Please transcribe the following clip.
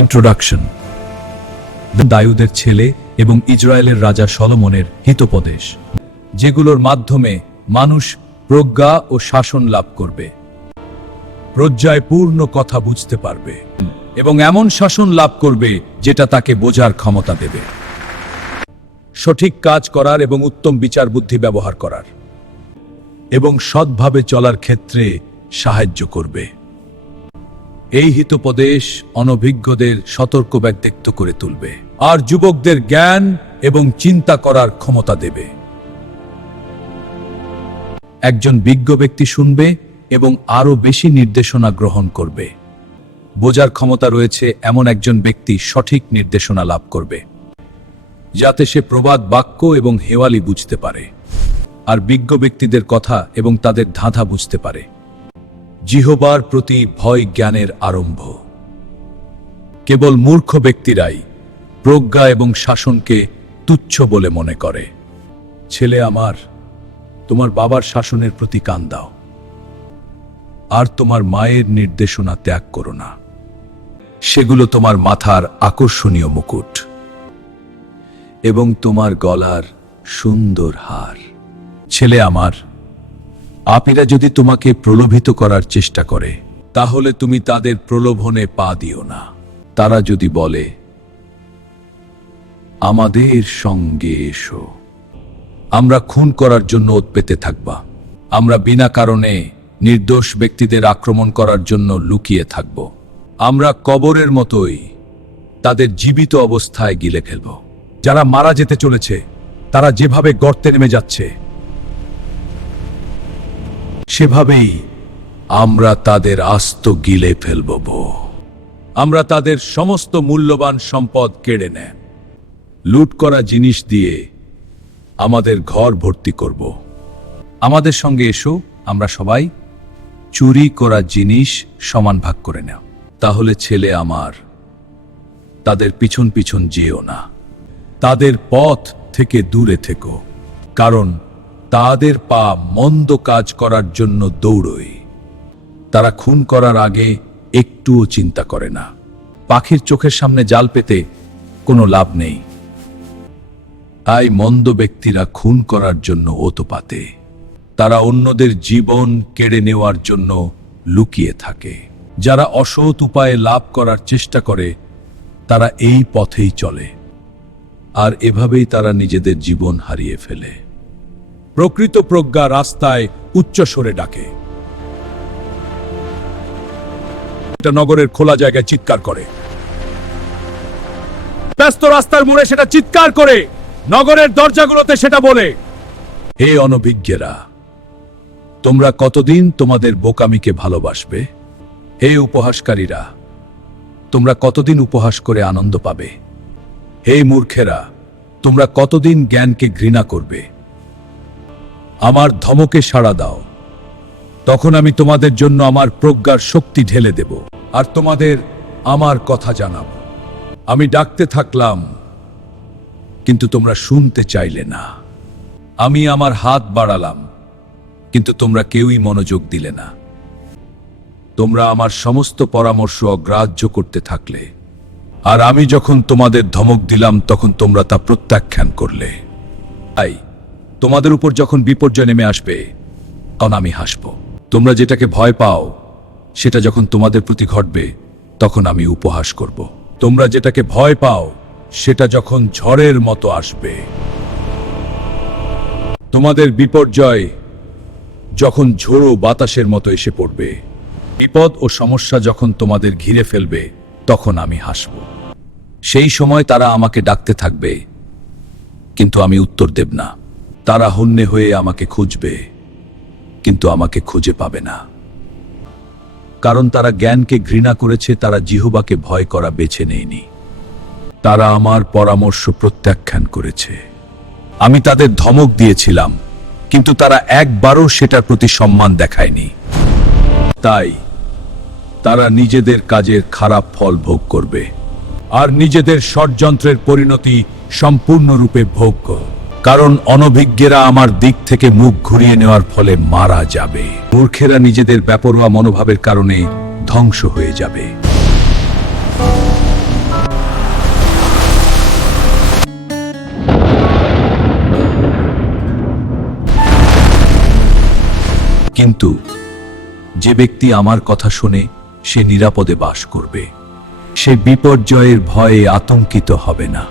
Introduction. দাউদের ছেলে এবং ইসরায়েলের রাজা সলোমনের হিতোপদেশ, যেগুলোর মাধ্যমে মানুষ প্রজ্ঞা ও শাসন লাভ করবে, প্রজ্ঞায় পূর্ণ কথা বুঝতে পারবে এবং এমন শাসন লাভ করবে যেটা তাকে বোঝার ক্ষমতা দেবে, সঠিক কাজ করার এবং উত্তম বিচার বুদ্ধি ব্যবহার করার এবং সৎভাবে চলার ক্ষেত্রে সাহায্য করবে। এই হিতোপদেশ অনভিজ্ঞদের সতর্ক ব্যক্তিত্ব করে তুলবে আর যুবকদের জ্ঞান এবং চিন্তা করার ক্ষমতা দেবে। একজন বিজ্ঞ ব্যক্তি শুনবে এবং আরো বেশি নির্দেশনা গ্রহণ করবে। বোঝার ক্ষমতা রয়েছে এমন একজন ব্যক্তি সঠিক নির্দেশনা লাভ করবে, যাতে সে প্রবাদ বাক্য এবং হেওয়ালি বুঝতে পারে আর বিজ্ঞ ব্যক্তিদের কথা এবং তাদের ধাঁধা বুঝতে পারে। জিহ্বার প্রতি ভয় জ্ঞানের আরম্ভ। কেবল মূর্খ ব্যক্তিরাই প্রজ্ঞা এবং শাসনকে তুচ্ছ বলে মনে করে। ছেলে আমার, তোমার বাবার শাসনের প্রতি কান দাও আর তোমার মায়ের নির্দেশনা ত্যাগ করো না। সেগুলো তোমার মাথার আকর্ষণীয় মুকুট এবং তোমার গলার সুন্দর হার। ছেলে আমার, আপীরা যদি তোমাকে প্রলোভিত করার চেষ্টা করে, তাহলে তুমি তাদের প্রলোভনে পা দিও না। তারা যদি বলে, আমাদের সঙ্গে এসো, আমরা খুন করার জন্য ওত পেতে থাকবা, আমরা বিনা কারণে নির্দোষ ব্যক্তিদের আক্রমণ করার জন্য লুকিয়ে থাকব, আমরা কবরের মতোই তাদের জীবিত অবস্থায় গিলে ফেলব। যারা মারা যেতে চলেছে, তারা যেভাবে গর্তে নেমে যাচ্ছে, সেভাবেই আমরা তাদের আস্ত গিলে ফেলব। আমরা তাদের সমস্ত মূল্যবান সম্পদ কেড়ে নেব, লুট করা জিনিস দিয়ে আমাদের ঘর ভর্তি করব। আমাদের সঙ্গে এসো, আমরা সবাই চুরি করা জিনিস সমান ভাগ করে নাও। তাহলে ছেলে আমার, তাদের পিছন পিছন যেও না, তাদের পথ থেকে দূরে থেকো, কারণ তাদের পা মন্দ কাজ করার জন্য দৌড়ই। তারা খুন করার আগে একটুও চিন্তা করে না। পাখির চোখের সামনে জাল পেতে কোনো লাভ নেই, তাই মন্দ ব্যক্তিরা খুন করার জন্য ওত পাতে। তারা অন্যদের জীবন কেড়ে নেওয়ার জন্য লুকিয়ে থাকে। যারা অসৎ উপায়ে লাভ করার চেষ্টা করে, তারা এই পথেই চলে, আর এভাবেই তারা নিজেদের জীবন হারিয়ে ফেলে। প্রকৃত প্রজ্ঞা রাস্তায় উচ্চ স্বরে ডাকে, এটা নগরের খোলা জায়গায় চিৎকার করে, ব্যস্ত রাস্তার মোড়ে সেটা চিৎকার করে, নগরের দরজাগুলোতে সেটা বলে, হে অনভিজ্ঞেরা, তোমরা কতদিন তোমাদের বোকামিকে ভালোবাসবে? হে উপহাসকারীরা, তোমরা কতদিন উপহাস করে আনন্দ পাবে? হে মূর্খেরা, তোমরা কতদিন জ্ঞানকে ঘৃণা করবে? আমার ধমকে সাড়া দাও, তখন আমি তোমাদের জন্য আমার প্রজ্ঞার শক্তি ঢেলে দেব আর তোমাদের আমার কথা জানাব। আমি ডাকতে থাকলাম, কিন্তু তোমরা শুনতে চাইলে না। আমি আমার হাত বাড়ালাম, কিন্তু তোমরা কেউই মনোযোগ দিলে না। তোমরা আমার সমস্ত পরামর্শ অগ্রাহ্য করতে থাকলে, আর আমি যখন তোমাদের ধমক দিলাম তখন তোমরা তা প্রত্যাখ্যান করলে। তাই তোমাদের উপর যখন বিপর্যয় নেমে আসবে, তখন আমি হাসব। তোমরা যেটাকে ভয় পাও, সেটা যখন তোমাদের প্রতি ঘটবে, তখন আমি উপহাস করব। তোমরা যেটাকে ভয় পাও, সেটা যখন ঝড়ের মতো আসবে, তোমাদের বিপর্যয় যখন ঝোড়ো বাতাসের মতো এসে পড়বে, বিপদ ও সমস্যা যখন তোমাদের ঘিরে ফেলবে, তখন আমি হাসব। সেই সময় তারা আমাকে ডাকতে থাকবে, কিন্তু আমি উত্তর দেব না। তারা হন্যে হয়ে আমাকে খুঁজবে, কিন্তু আমাকে খুঁজে পাবে না, কারণ তারা জ্ঞানকে ঘৃণা করেছে, তারা জিহ্বাকে ভয় করা বেছে নেয়নি। তারা আমার পরামর্শ প্রত্যাখ্যান করেছে। আমি তাদের ধমক দিয়েছিলাম, কিন্তু তারা একবারও সেটার প্রতি সম্মান দেখায়নি। তাই তারা নিজেদের কাজের খারাপ ফল ভোগ করবে আর নিজেদের ষড়যন্ত্রের পরিণতি সম্পূর্ণরূপে ভোগ করবে, কারণ অনভিজ্ঞেরা আমার দিক থেকে মুখ ঘুরিয়ে নেওয়ার ফলে মারা যাবে। মূর্খেরা নিজেদের বেপরোয়া মনোভাবের কারণে ধ্বংস হয়ে যাবে। কিন্তু যে ব্যক্তি আমার কথা শুনে সে নিরাপদে বাস করবে, সে বিপর্যয়ের ভয়ে আতঙ্কিত হবে না।